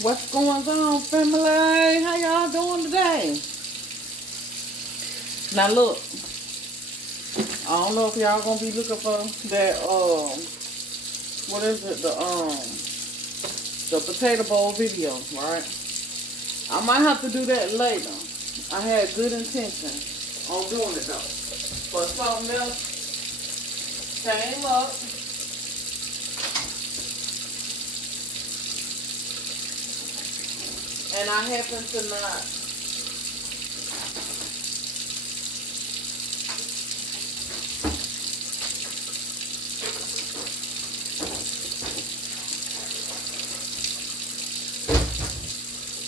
What's going on, family? How y'all doing today? Now look, I don't know if y'all gonna be looking for that what is it? The potato bowl video, right? I might have to do that later. I had good intention on doing it though. But something else came up and I happen to not.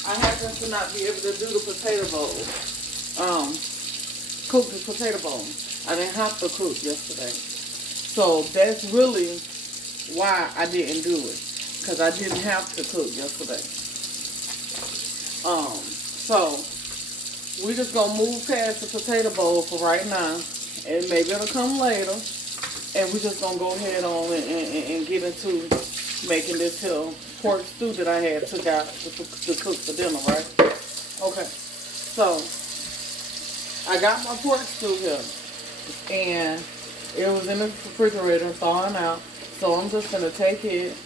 I happen to not be able to do the potato bowl. Cook the potato bowl. I didn't have to cook yesterday. So that's really why I didn't do it. Because I didn't have to cook yesterday. So we just gonna move past the potato bowl for right now. And maybe it'll come later. And we just gonna go ahead on and get into making this here pork stew that I had took out to cook for dinner, right? Okay. So I got my pork stew here. And it was in the refrigerator thawing out. So I'm just gonna take it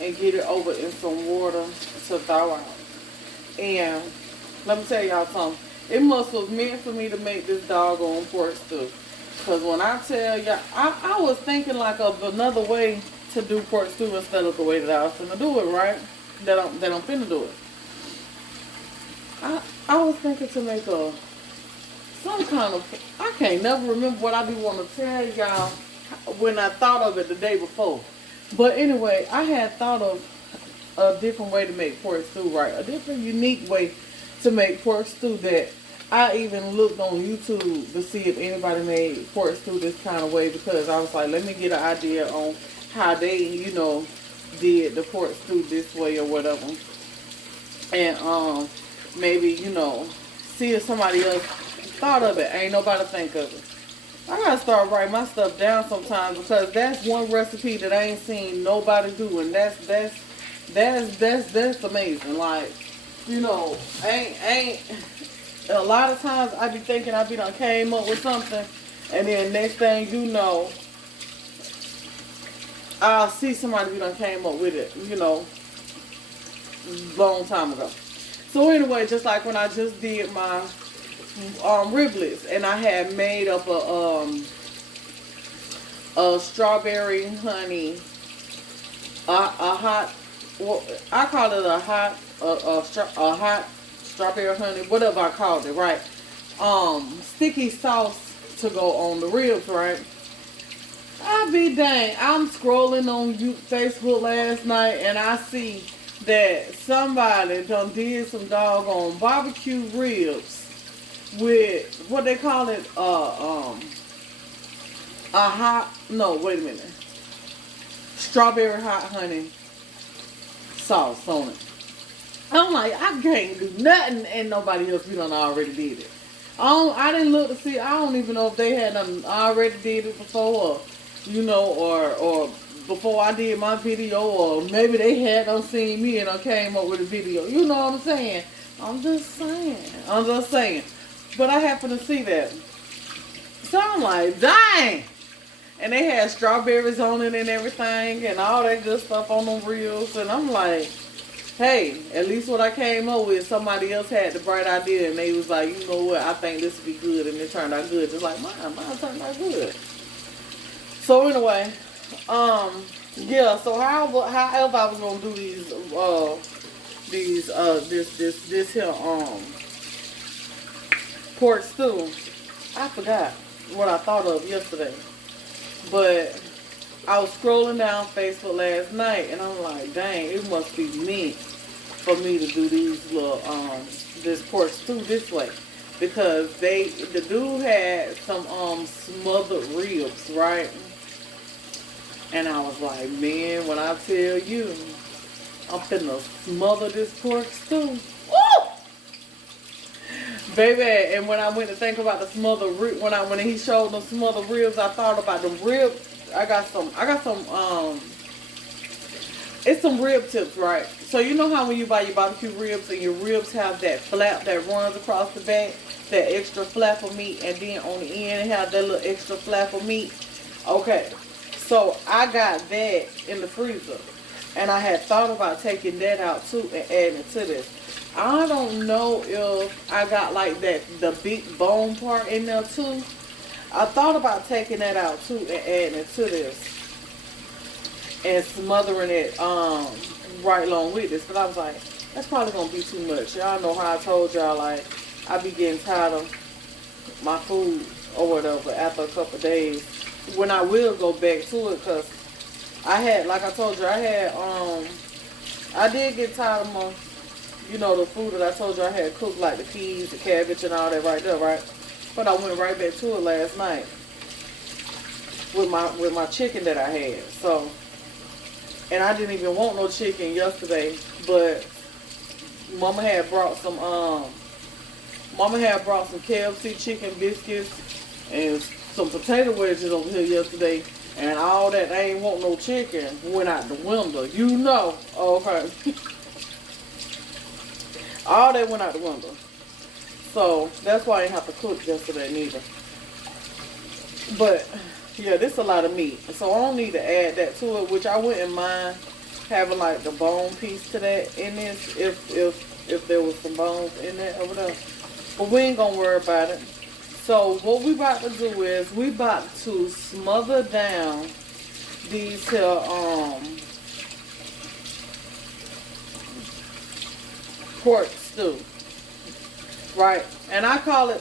and get it over in some water to thaw out. And let me tell y'all something. It must have meant for me to make this doggone pork stew. Because when I tell y'all, I was thinking like of another way to do pork stew instead of the way that I was finna do it, right? That I'm finna do it. I was thinking to make some kind of, I can't never remember what I be want to tell y'all when I thought of it the day before. But anyway, I had thought of a different way to make pork stew, right? A different, unique way to make pork stew that I even looked on YouTube to see if anybody made pork stew this kind of way, because I was like, let me get an idea on how they, did the pork stew this way or whatever. And maybe, see if somebody else thought of it. Ain't nobody think of it. I gotta start writing my stuff down sometimes, because that's one recipe that I ain't seen nobody do, and that's amazing. Like, ain't a lot of times I be thinking I be done came up with something, and then next thing you know, I'll see somebody be done came up with it, long time ago. So anyway, just like when I just did my riblets, and I had made up a strawberry honey, a hot, well, I call it a hot strawberry honey, whatever I called it, right? Sticky sauce to go on the ribs, right? I be dang, I'm scrolling on Facebook last night, and I see that somebody done did some doggone barbecue ribs with what they call it, wait a minute, strawberry hot honey sauce on it. I'm like, I can't do nothing, and nobody else, we done already did it. I didn't look to see. I don't even know if they had done already did it before, or before I did my video, or maybe they had done seen me and I came up with a video. You know what I'm saying? I'm just saying. But I happened to see that. So I'm like, dang! And they had strawberries on it and everything, and all that good stuff on them reels. And I'm like, hey, at least what I came up with, somebody else had the bright idea, and they was like, you know what, I think this would be good, and it turned out good. Just like mine turned out good. So anyway, yeah. So however I was gonna do this here pork stew, I forgot what I thought of yesterday. But I was scrolling down Facebook last night, and I'm like, dang, it must be meant for me to do these little this pork stew this way, because the dude had some smothered ribs, right? And I was like, man, when I tell you, I'm finna smother this pork stew. Woo! Baby, and when I went to think about the smothered rib, when he showed the smothered ribs, I thought about the ribs. I got some It's some rib tips, right? So you know how when you buy your barbecue ribs and your ribs have that flap that runs across the back, that extra flap of meat, and then on the end it have that little extra flap of meat. Okay, so I got that in the freezer, and I had thought about taking that out too and adding it to this. I don't know if I got like that the big bone part in there too. I thought about taking that out too and adding it to this and smothering it right along with this. But I was like, that's probably gonna be too much. Y'all know how I told y'all, like, I be getting tired of my food or whatever after a couple of days. When I will go back to it, cause I had, like I told you, I did get tired of my, you know, the food that I told you I had cooked, like the peas, the cabbage, and all that right there, right? But I went right back to it last night with my chicken that I had. So, and I didn't even want no chicken yesterday, but Mama had brought some KFC chicken biscuits and some potato wedges over here yesterday, and all that. I ain't want no chicken went out the window. You know, okay. All that went out the window. So that's why I didn't have to cook yesterday neither. But yeah, this is a lot of meat, so I don't need to add that to it, which I wouldn't mind having like the bone piece to that in this if there was some bones in there over there. But we ain't gonna worry about it. So what we about to do is we about to smother down these here pork stew, right? And I call it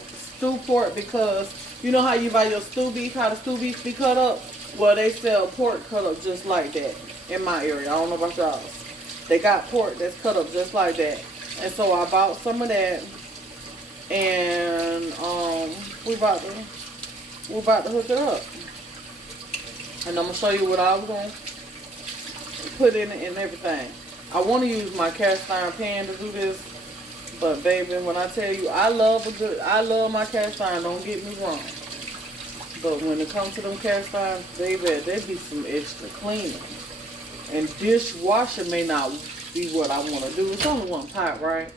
stew pork because you know how you buy your stew beef, how the stew beef be cut up? Well, they sell pork cut up just like that in my area. I don't know about y'all. They got pork that's cut up just like that. And so I bought some of that, and we about to hook it up. And I'm gonna show you what I was gonna put in it and everything. I want to use my cast iron pan to do this, but baby, when I tell you I love my cast iron, don't get me wrong. But when it comes to them cast irons, baby, there be some extra cleaning. And dishwasher may not be what I want to do. It's only one pot, right?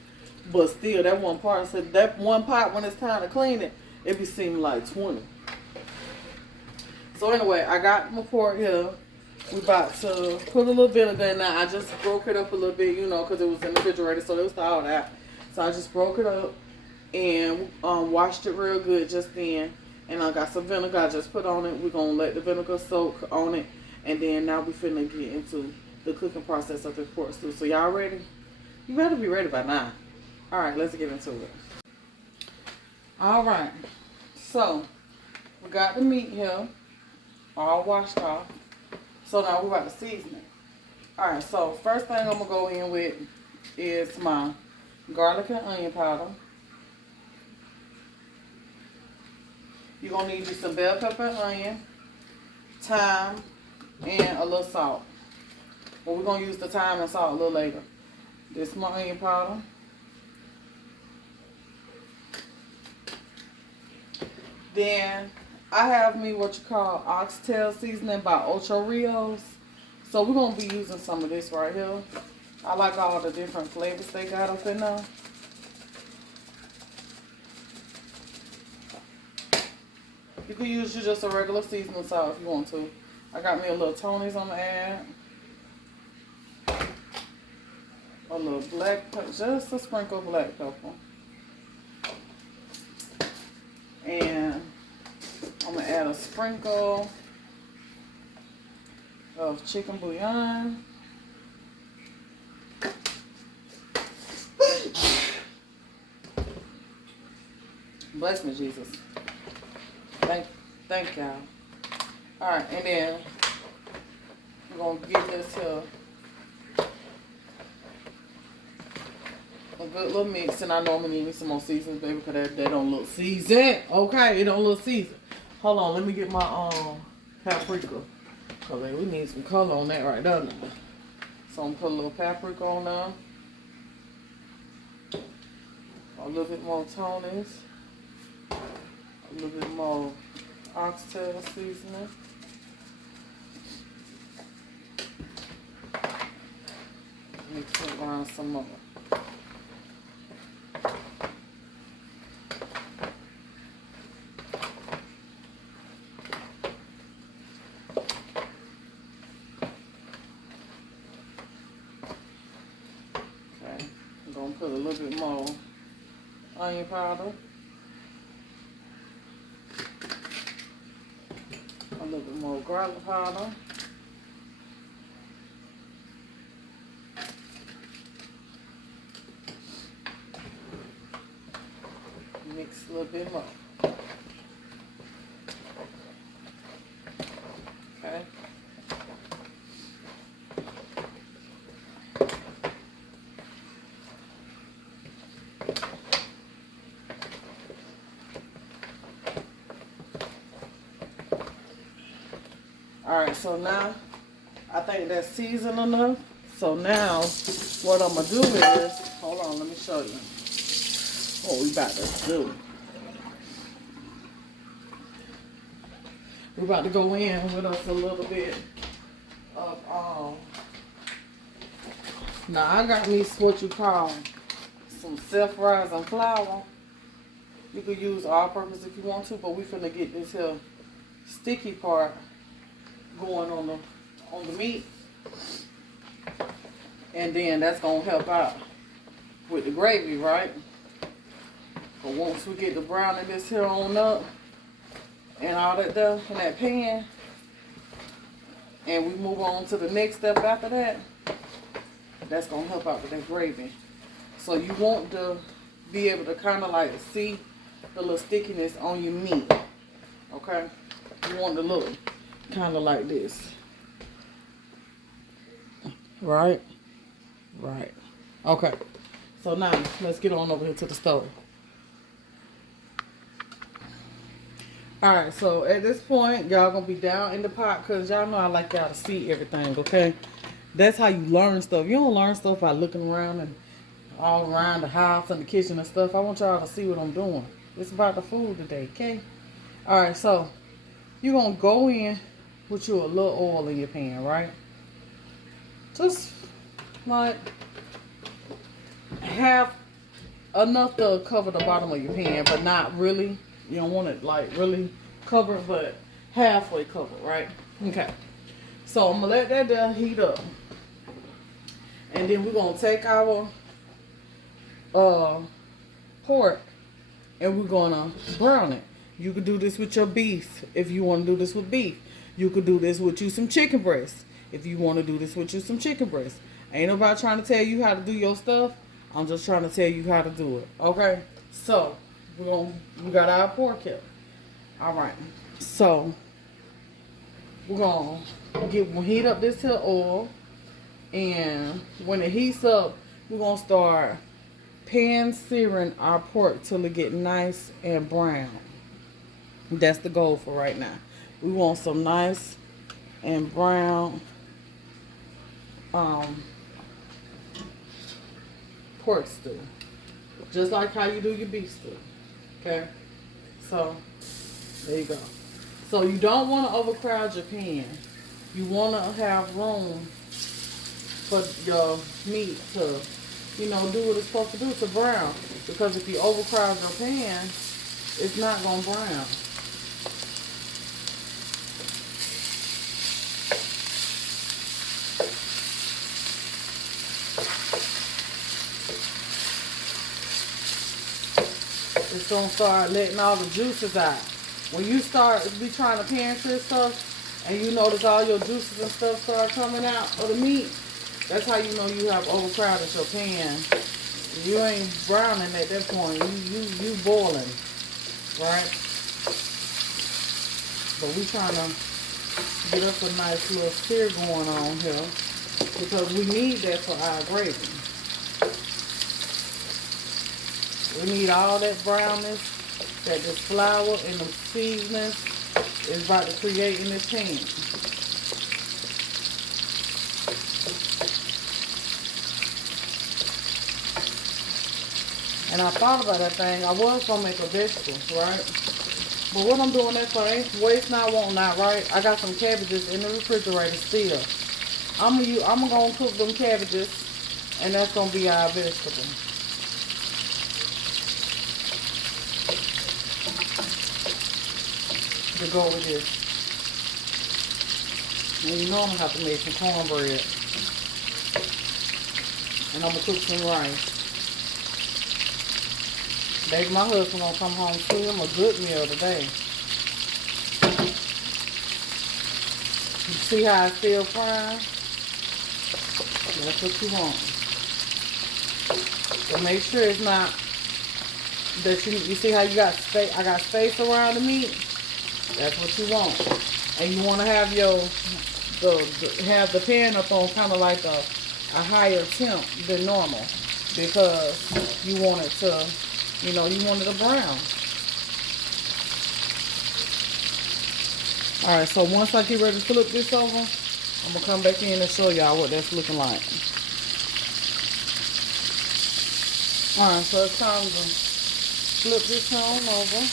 But still, that one pot, so that one pot, when it's time to clean it, it be seeming like 20. So anyway, I got my pork here. We about to put a little vinegar in there. I just broke it up a little bit, you know, because it was in the refrigerator, so it was all that. So I just broke it up and washed it real good just then. And I got some vinegar I just put on it. We're going to let the vinegar soak on it. And then now we finna get into the cooking process of the pork stew. So y'all ready? You better be ready by now. Alright, let's get into it. Alright. So, we got the meat here. All washed off. So now we're about to season it. Alright, so first thing I'm going to go in with is my garlic and onion powder. You're going to need you some bell pepper and onion, thyme, and a little salt. But we're going to use the thyme and salt a little later. This is my onion powder. Then I have me what you call oxtail seasoning by Ocho Rios. So we're going to be using some of this right here. I like all the different flavors they got up in there. You can use just a regular seasoning salt if you want to. I got me a little Tony's I'm going to add. A little black pepper, just a sprinkle of black pepper. And I'm going to add a sprinkle of chicken bouillon. Bless me, Jesus. Thank y'all. Alright, and then I'm going to give this here a good little mix. And I know I'm going to need some more seasons, baby, because that don't look seasoned. Okay, it don't look seasoned. Hold on, let me get my paprika. Because we need some color on that right there now. So I'm going to put a little paprika on there. A little bit more Tony's. A little bit more oxtail seasoning. Mix it around some more. Okay, I'm gonna put a little bit more onion powder. A little bit more garlic powder. Mix a little bit more. Okay. Alright, so now I think that's seasoned enough. So now what I'm gonna do is, hold on, let me show you what we about to do. We're about to go in with us a little bit of now I got me what you call some self-rising flour. You could use all-purpose if you want to, but we finna get this here sticky part going on the meat, and then that's gonna help out with the gravy, right? But once we get the browning this here on up and all that stuff in that pan, and we move on to the next step after that, that's gonna help out with that gravy. So you want to be able to kind of like see the little stickiness on your meat, okay? You want to look kind of like this, right? Right. Okay. So now let's get on over here to the stove. Alright, so at this point, y'all gonna be down in the pot because y'all know I like y'all to see everything, okay? That's how you learn stuff. You don't learn stuff by looking around and all around the house and the kitchen and stuff. I want y'all to see what I'm doing. It's about the food today, okay? Alright, so you're gonna go in with you a little oil in your pan, right? Just like half enough to cover the bottom of your pan, but not really. You don't want it like really covered, but halfway covered, right? Okay. So I'm gonna let that down heat up, and then we're gonna take our pork and we're gonna brown it. You could do this with your beef if you want to do this with beef. You could do this with you some chicken breast if you want to do this with you some chicken breast. Ain't nobody trying to tell you how to do your stuff. I'm just trying to tell you how to do it. Okay? So we got our pork here. All right. So we're gonna heat up this here oil, and when it heats up, we're gonna start pan searing our pork till it get nice and brown. That's the goal for right now. We want some nice and brown pork stew, just like how you do your beef stew. Okay, so there you go. So you don't want to overcrowd your pan. You want to have room for your meat to, you know, do what it's supposed to do, to brown. Because if you overcrowd your pan, it's not going to brown. It's going to start letting all the juices out. When you start be trying to pan sear stuff and you notice all your juices and stuff start coming out of the meat, that's how you know you have overcrowded your pan. You ain't browning at that point. You boiling, right? But we trying to get us a nice little sear going on here because we need that for our gravy. We need all that brownness that this flour and the seasonings is about to create in this pan. And I thought about that thing. I was going to make a vegetable, right? But what I'm doing that for ain't waste not, want not, right? I got some cabbages in the refrigerator still. I'm going to cook them cabbages And that's going to be our vegetable to go with this. And you know I'm going to have to make some cornbread. And I'm going to cook some rice. Maybe my husband going to come home to him a good meal today. You see how it's still frying? That's what you want. So make sure it's not that you see how you got space. I got space around the meat. That's what you want. And you want to have have the pan up on kind of like a higher temp than normal, because you want it to, you want it to brown. Alright, so once I get ready to flip this over, I'm going to come back in and show y'all what that's looking like. Alright, so it's time to flip this on over.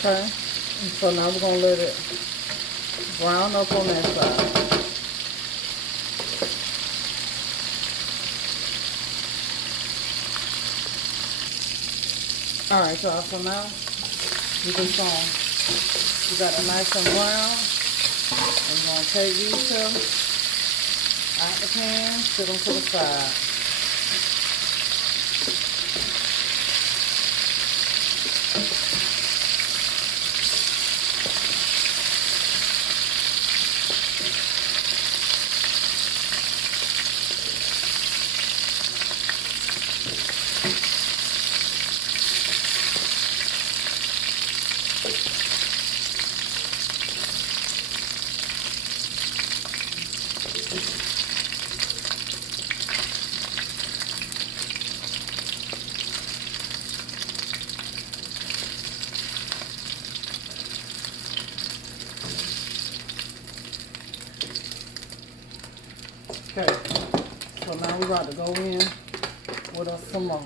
Okay, and so now we're going to let it brown up on that side. Alright, y'all, so now you can see you got it nice and brown. And you're going to take these two out the pan, sit them to the side. Okay, so now we're about to go in with us some more.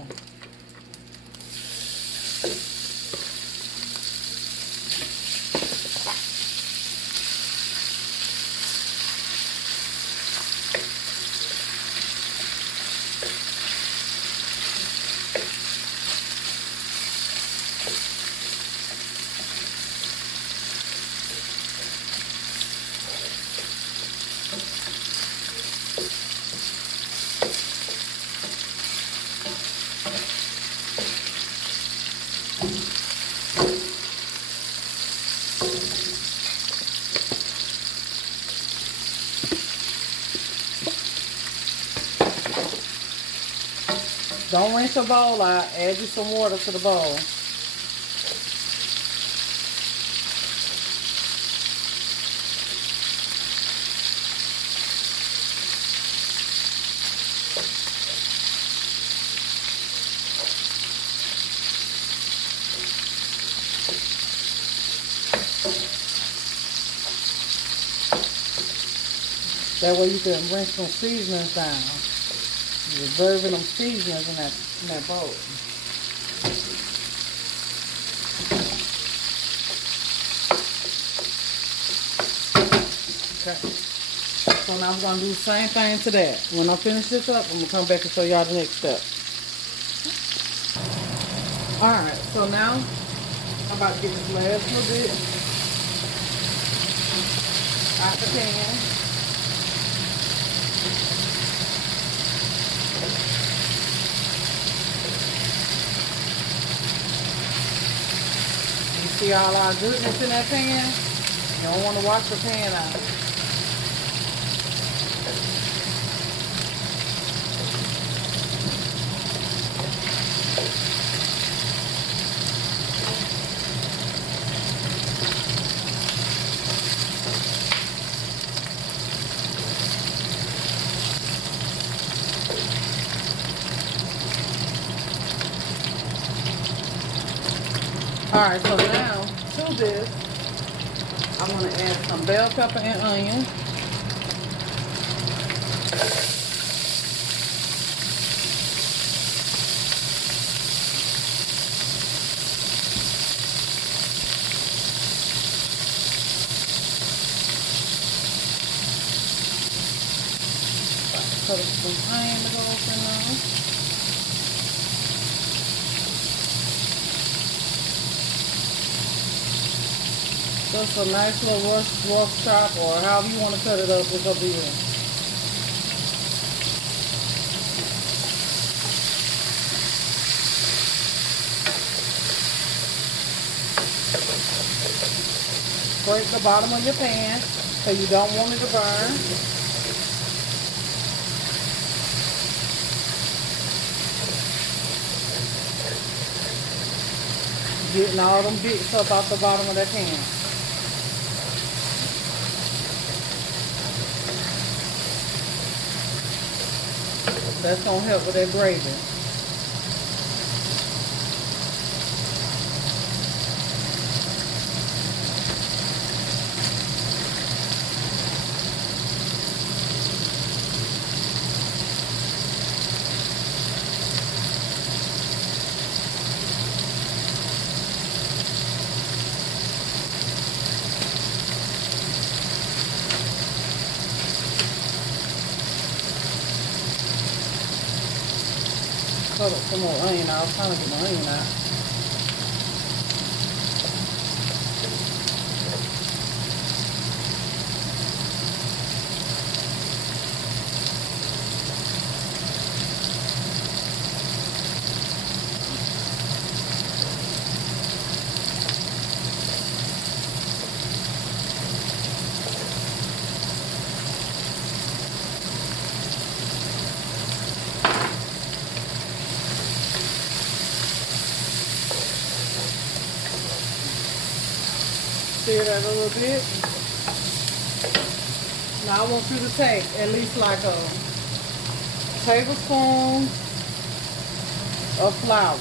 Don't rinse your bowl out. Add you some water to the bowl. That way you can rinse some seasonings down. Reserving them seasonings in that bowl. Okay. So now I'm going to do the same thing to that. When I finish this up, I'm going to come back and show y'all the next step. Alright, so now I'm about to get this last little bit out the pan. You see all our goodness in that pan? You don't want to wash the pan out. Alright, so now to this, I'm going to add some bell pepper and onion. Put some onion to go in now. Just a nice little rough chop, or however you want to cut it up, it's up to you. Scrape the bottom of your pan so you don't want it to burn. Getting all them bits up off the bottom of that pan. That's going to help with that gravy. Cut up some more onion. I was trying to get my onion out. Stir that a little bit. Now I want you to take at least like a tablespoon of flour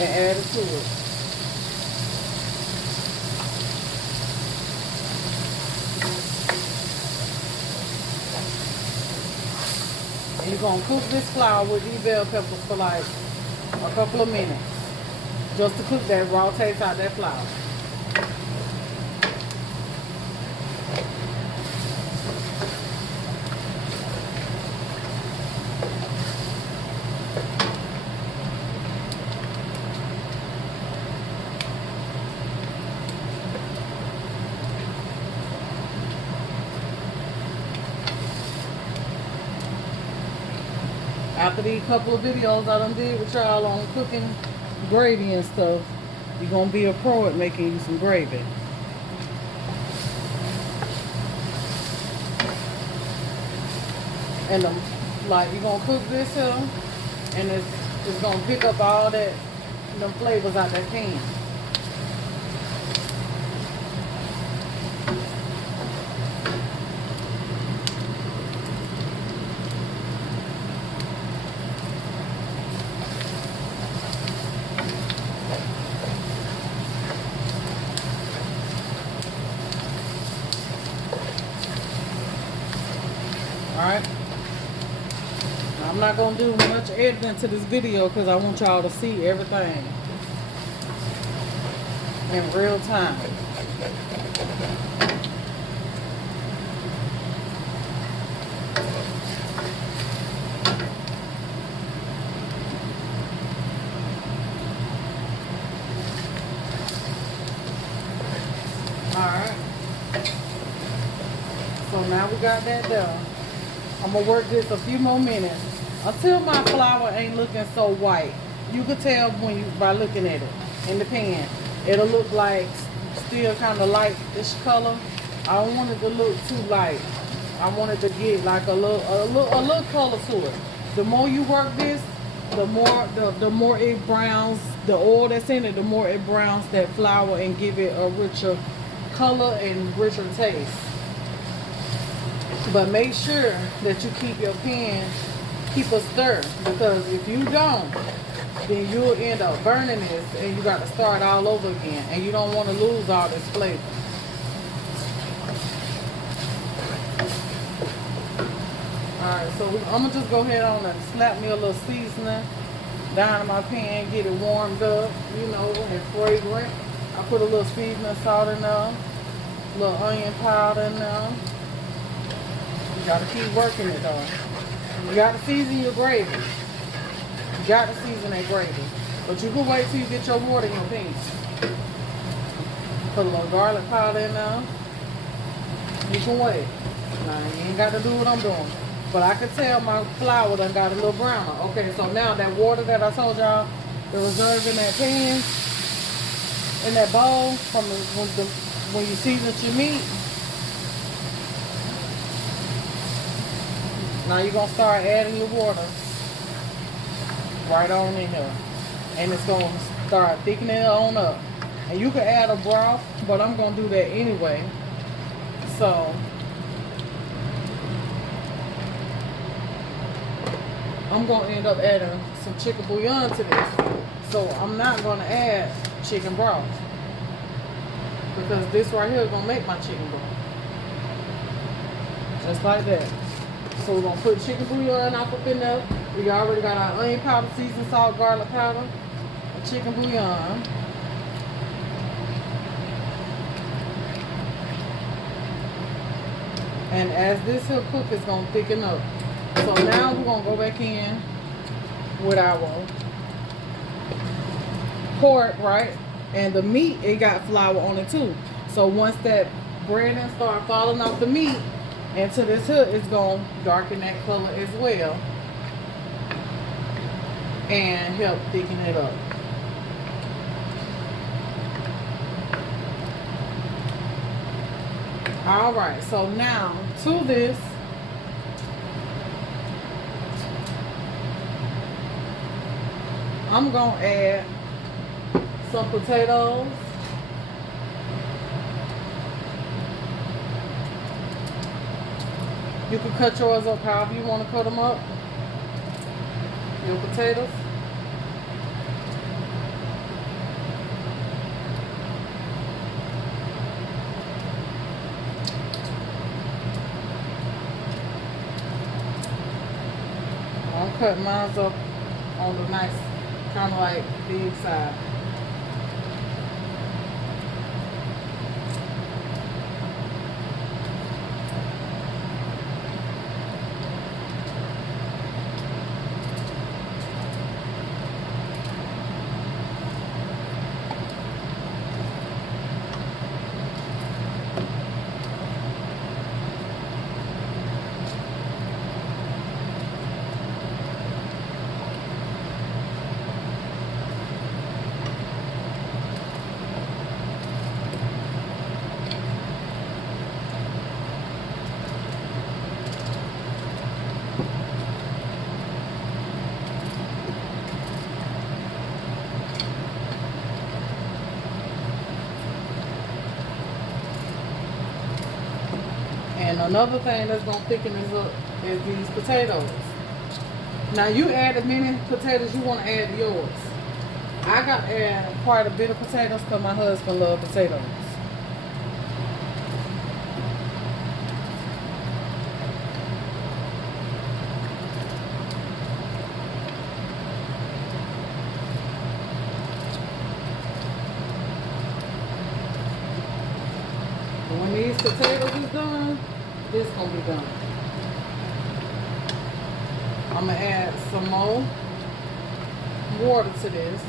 and add it to it. And you're going to cook this flour with these bell peppers for like a couple of minutes, just to cook that raw taste out of that flour. After these couple of videos I done did with y'all on cooking gravy and stuff, you're going to be a pro at making you some gravy. And like, you're going to cook this here, and it's going to pick up all that, them flavors out that pan. Alright, I'm not going to do much editing to this video because I want y'all to see everything in real time. now we got that done. I'm gonna work this a few more minutes until my flour ain't looking so white. You could tell when you by looking at it in the pan. It'll look like still kind of lightish color. I don't want it to look too light. I want it to get like a little color to it. The more you work this, the more it browns. The oil that's in it, the more it browns that flour and give it a richer color and richer taste. But make sure that you keep your pan, keep a stir, because if you don't, then you'll end up burning this and you got to start all over again, and you don't want to lose all this flavor. Alright, so I'm going to just go ahead on and slap me a little seasoning down in my pan, get it warmed up, you know, and fragrant. I put a little seasoning salt in there, a little onion powder in there. You got to keep working it though. You got to season your gravy. You got to season that gravy. But you can wait till you get your water in your pan. Put a little garlic powder in there. You can wait. Now, you ain't got to do what I'm doing. But I could tell my flour done got a little browner. Okay, so now that water that I told y'all, the reserve in that pan, in that bowl, from when you season your meat, now you're going to start adding your water right on in here. And it's going to start thickening it on up. And you can add a broth, but I'm going to do that anyway. So I'm going to end up adding some chicken bouillon to this. So I'm not going to add chicken broth, because this right here is going to make my chicken broth. Just like that. So we're going to put chicken bouillon up in there. We already got our onion powder, seasoned salt, garlic powder, and chicken bouillon. And as this here cook, it's going to thicken up. So now we're going to go back in with our pork, right? And the meat, it got flour on it too. So once that breading start falling off the meat into this hood, it's going to darken that color as well and help thicken it up. Alright, so now to this, I'm going to add some potatoes. You can cut yours up however you want to cut them up. Your potatoes. I'll cut mine up on the nice, kind of like big side. And another thing that's going to thicken this up is these potatoes. Now you add as many potatoes you want to add to yours. I got to add quite a bit of potatoes because my husband loves potatoes. When these potatoes is done, this gonna be done. I'm gonna add some more water to this.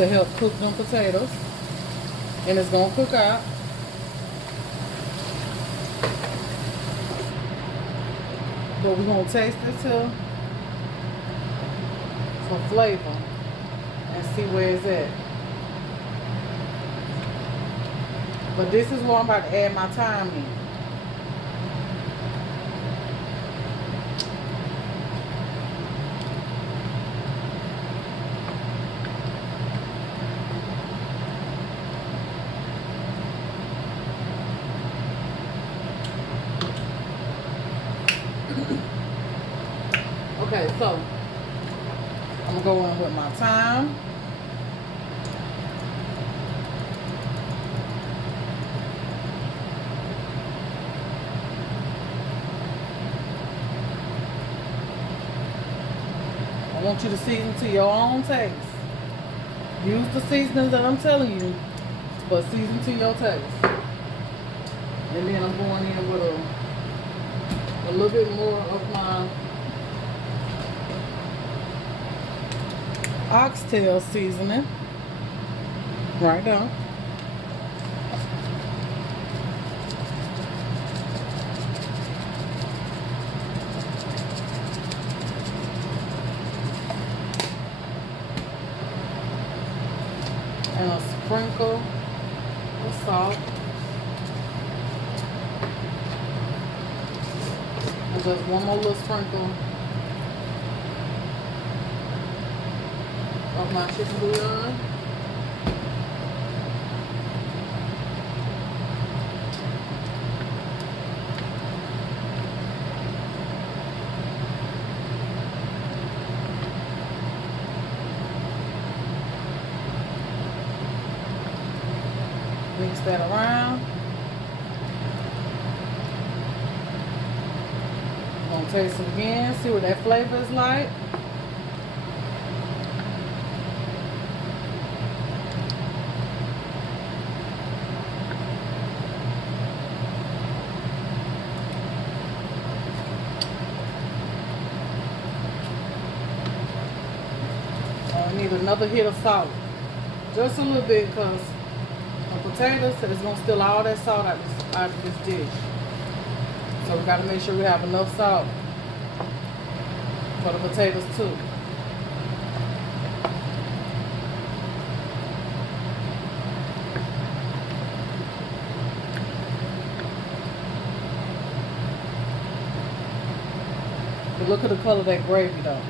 to help cook them potatoes. And it's gonna cook out. But we're gonna taste it too for flavor and see where it's at. But this is where I'm about to add my thyme in. Okay, so I'm gonna go in with my thyme. I want you to season to your own taste. Use the seasonings that I'm telling you, but season to your taste. And then I'm going in with a little bit more of my oxtail seasoning right now. And a sprinkle of salt. And just one more little sprinkle of my chicken bouillon. Mix that around. Gonna taste it again, see what that flavor is like. I need another hit of salt, just a little bit, because the potatoes is gonna steal all that salt out of this dish. So we gotta make sure we have enough salt for the potatoes too. But look at the color of that gravy though.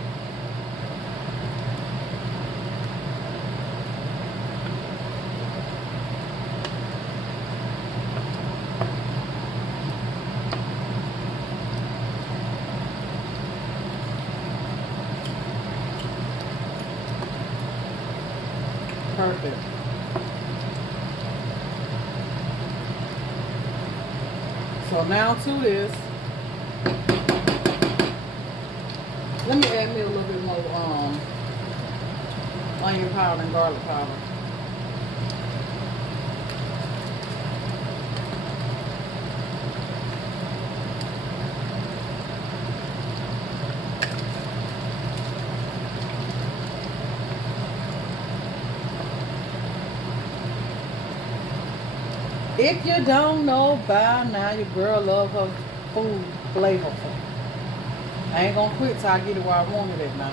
Perfect. So now to this, let me add me a little bit more onion powder and garlic powder. If you don't know by now, your girl love her food flavorful. I ain't gonna quit till I get it where I want it at now.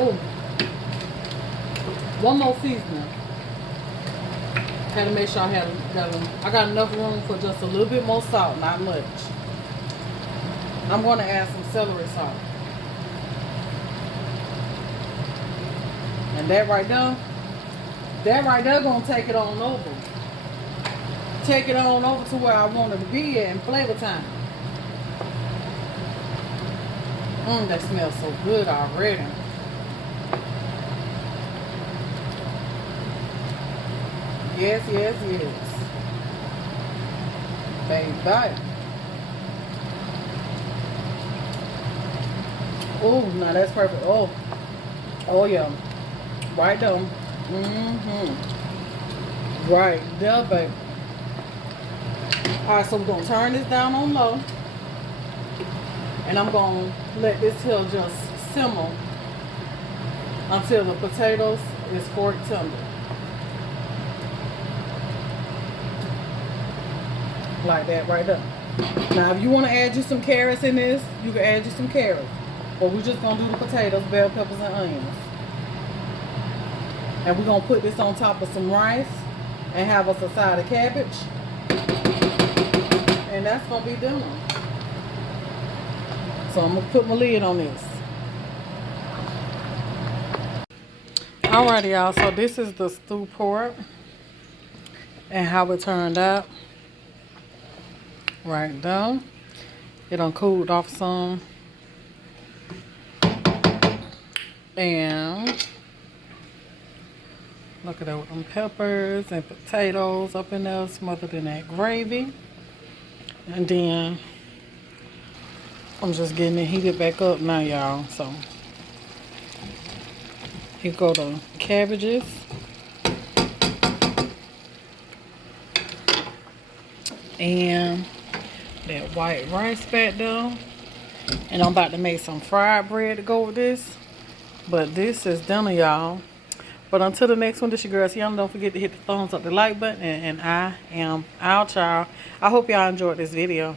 Ooh. One more seasoning. Had to make sure I got enough room for just a little bit more salt, not much. I'm going to add some celery salt. And that right there going to take it on over. Take it on over to where I want it to be at in flavor time. That smells so good already. Yes, yes, yes. Baby. Oh, now that's perfect. Oh yeah. Right down. Right there, baby. Alright, so we're going to turn this down on low. And I'm going to let this here just simmer until the potatoes is fork tender. Like that right there. Now, if you want to add you some carrots in this, you can add you some carrots. But we're just going to do the potatoes, bell peppers, and onions. And we're going to put this on top of some rice and have us a side of cabbage. And that's going to be dinner. So I'm going to put my lid on this. Alrighty, y'all. So this is the stew pork and how it turned out. Right down. It done cooled off some. And look at that with them peppers and potatoes up in there smothered in that gravy. And then I'm just getting it heated back up now, y'all. So here go the cabbages. And that white rice back there. And I'm about to make some fried bread to go with this. But this is dinner, y'all. But until the next one, this your girl Tiana. Don't forget to hit the thumbs up, the like button. And I am out, y'all. I hope y'all enjoyed this video.